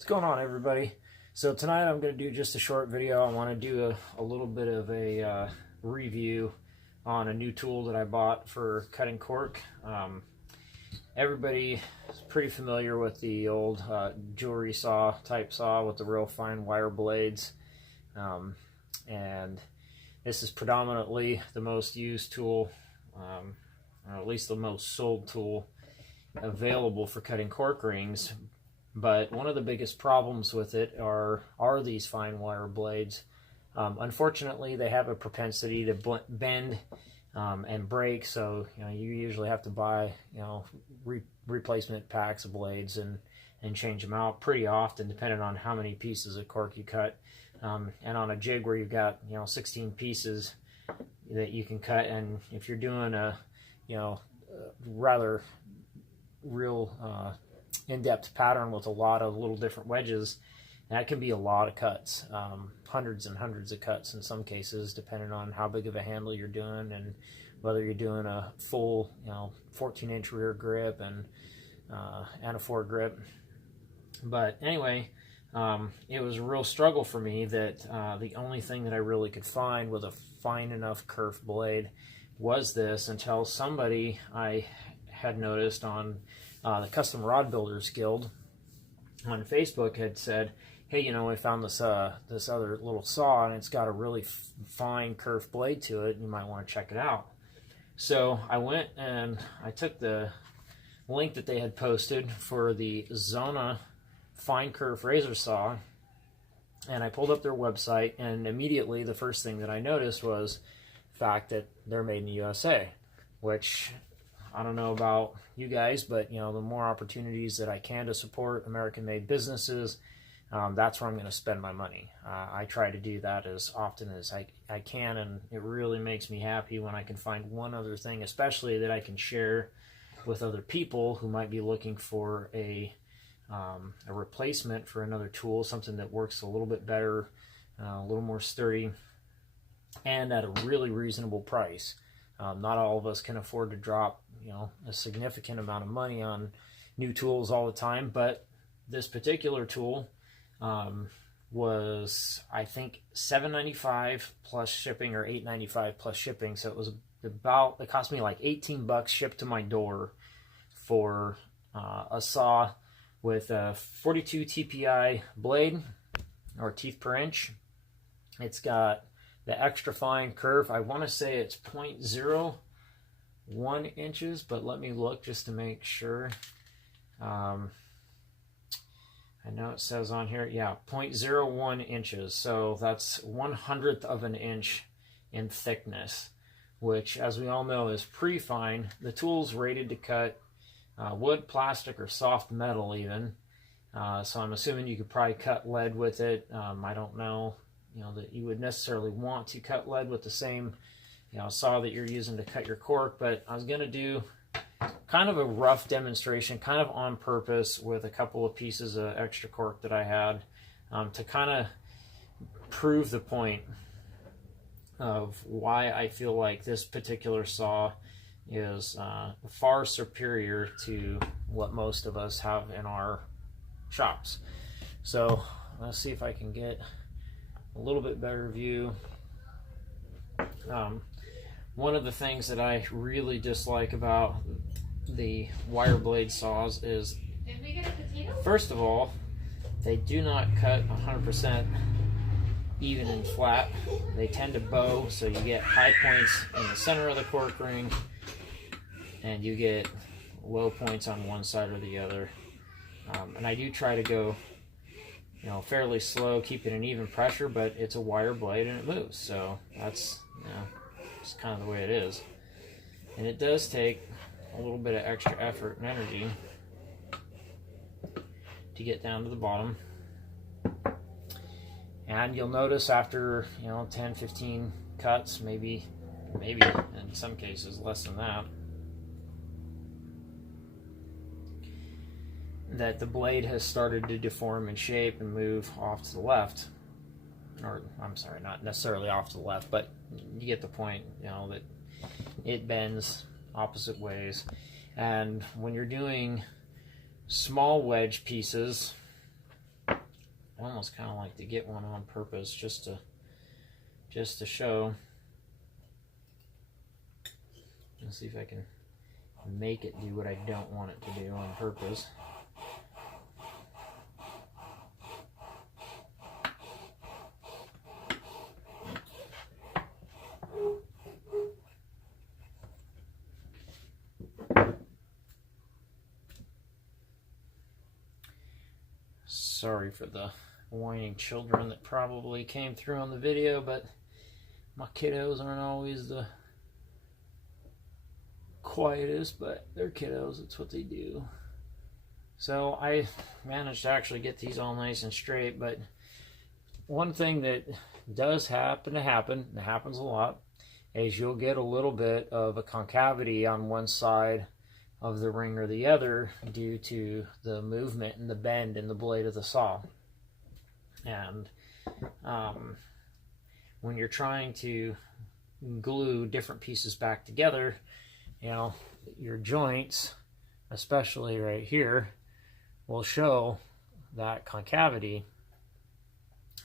What's going on, everybody? So tonight I'm going to do just a short video. I want to do a little bit of a review on a new tool that I bought for cutting cork. Everybody is pretty familiar with the old jewelry saw type saw with the real fine wire blades, and this is predominantly the most used tool, or at least the most sold tool available for cutting cork rings. But one of the biggest problems with it are these fine wire blades. Unfortunately, they have a propensity to bend and break, so you usually have to buy replacement packs of blades and change them out pretty often, depending on how many pieces of cork you cut. And on a jig where you've got 16 pieces that you can cut, and if you're doing a rather real in-depth pattern with a lot of little different wedges, that can be a lot of cuts, hundreds and hundreds of cuts in some cases, depending on how big of a handle you're doing and whether you're doing a full 14-inch rear grip and a foregrip. But anyway, it was a real struggle for me that the only thing that I really could find with a fine enough kerf blade was this, until somebody I had noticed on the Custom Rod Builders Guild on Facebook had said, hey, I found this this other little saw, and it's got a really fine kerf blade to it. You might want to check it out. So I went and I took the link that they had posted for the Zona fine kerf razor saw, and I pulled up their website, and immediately the first thing that I noticed was the fact that they're made in the USA, which I don't know about you guys, but the more opportunities that I can to support American-made businesses, that's where I'm going to spend my money. I try to do that as often as I can, and it really makes me happy when I can find one other thing, especially that I can share with other people who might be looking for a replacement for another tool, something that works a little bit better, a little more sturdy, and at a really reasonable price. Not all of us can afford to drop a significant amount of money on new tools all the time, but this particular tool was, I think, $7.95 plus shipping, or $8.95 plus shipping. So it was it cost me like 18 bucks shipped to my door for a saw with a 42 TPI blade, or teeth per inch. It's got the extra fine kerf. I want to say it's 0.01 inches, but let me look just to make sure. I know it says on here, yeah, 0.01 inches. So that's 1/100th of an inch in thickness, which, as we all know, is pretty fine. The tool's rated to cut wood, plastic, or soft metal even. So I'm assuming you could probably cut lead with it. I don't know that you would necessarily want to cut lead with the same saw that you're using to cut your cork, but I was going to do kind of a rough demonstration, kind of on purpose, with a couple of pieces of extra cork that I had, to kind of prove the point of why I feel like this particular saw is far superior to what most of us have in our shops. So let's see if I can get a little bit better view. One of the things that I really dislike about the wire blade saws is, first of all, they do not cut 100% even and flat. They tend to bow, so you get high points in the center of the cork ring, and you get low points on one side or the other. And I do try to go fairly slow, keep it an even pressure, but it's a wire blade and it moves, so that's just kind of the way it is. And it does take a little bit of extra effort and energy to get down to the bottom. And you'll notice after 10-15 cuts, maybe in some cases less than that, that the blade has started to deform in shape and move off to the left. Or, I'm sorry, not necessarily off to the left, but you get the point, that it bends opposite ways. And when you're doing small wedge pieces, almost kind of like to get one on purpose just to show. Let's see if I can make it do what I don't want it to do on purpose. Sorry for the whining children that probably came through on the video, but my kiddos aren't always the quietest, but they're kiddos, it's what they do. So I managed to actually get these all nice and straight, but one thing that does happen, it happens a lot, is you'll get a little bit of a concavity on one side of the ring or the other due to the movement and the bend in the blade of the saw. And when you're trying to glue different pieces back together, you know, your joints, especially right here, will show that concavity,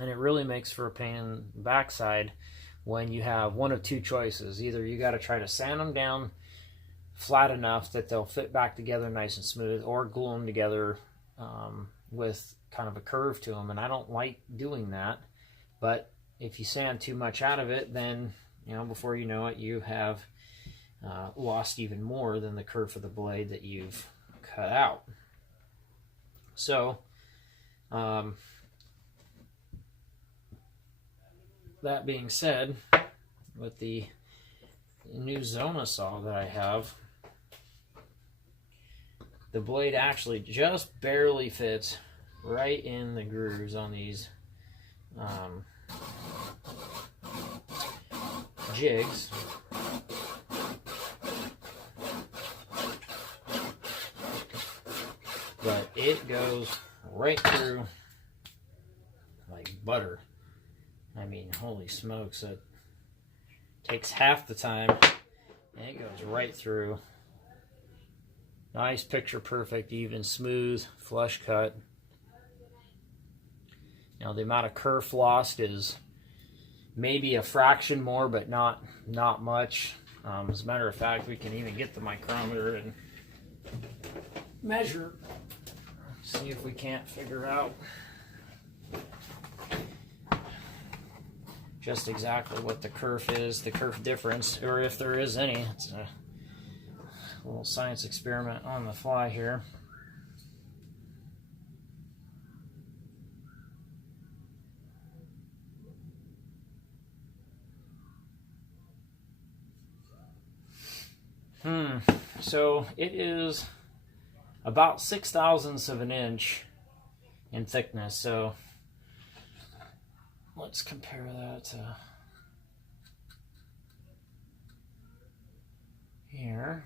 and it really makes for a pain in the backside when you have one of two choices. Either you got to try to sand them down flat enough that they'll fit back together nice and smooth, or glue them together with kind of a curve to them, and I don't like doing that. But if you sand too much out of it, then, you know, before you know it, you have lost even more than the curve of the blade that you've cut out. So that being said, with the new Zona saw that I have, the blade actually just barely fits right in the grooves on these jigs. But it goes right through like butter. I mean, holy smokes, it takes half the time and it goes right through. Nice, picture perfect, even, smooth, flush cut. Now the amount of kerf lost is maybe a fraction more, but not much. As a matter of fact, we can even get the micrometer and measure. See if we can't figure out just exactly what the kerf is, the kerf difference, or if there is any. It's a little science experiment on the fly here. So it is about 6/1000ths of an inch in thickness. So let's compare that to here.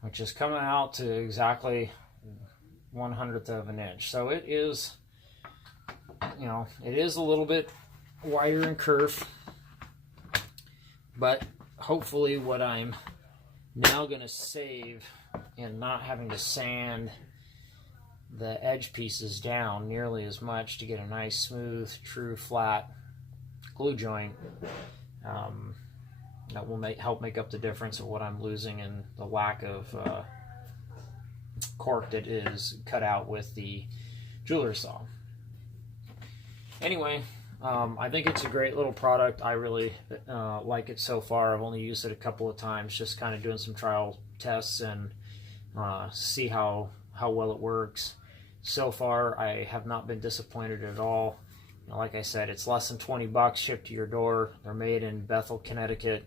Which is coming out to exactly 1/100th of an inch. So it is, you know, it is a little bit wider in kerf, but hopefully what I'm now going to save in not having to sand the edge pieces down nearly as much to get a nice, smooth, true, flat glue joint, that will help make up the difference of what I'm losing in the lack of cork that is cut out with the jeweler saw. Anyway, I think it's a great little product. I really like it so far. I've only used it a couple of times, just kind of doing some trial tests and see how well it works. So far, I have not been disappointed at all. You know, like I said, it's less than 20 bucks shipped to your door. They're made in Bethel, Connecticut.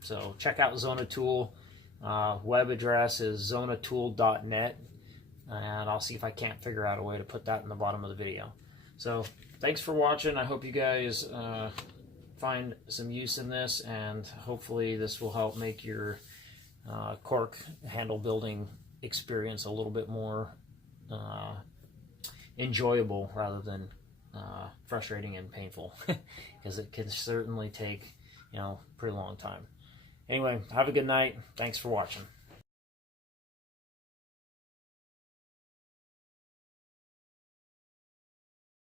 So check out Zona Tool. Web address is zonatool.net, and I'll see if I can't figure out a way to put that in the bottom of the video. So thanks for watching. I hope you guys find some use in this, and hopefully this will help make your cork handle building experience a little bit more enjoyable rather than frustrating and painful because it can certainly take, pretty long time. Anyway, have a good night. Thanks for watching.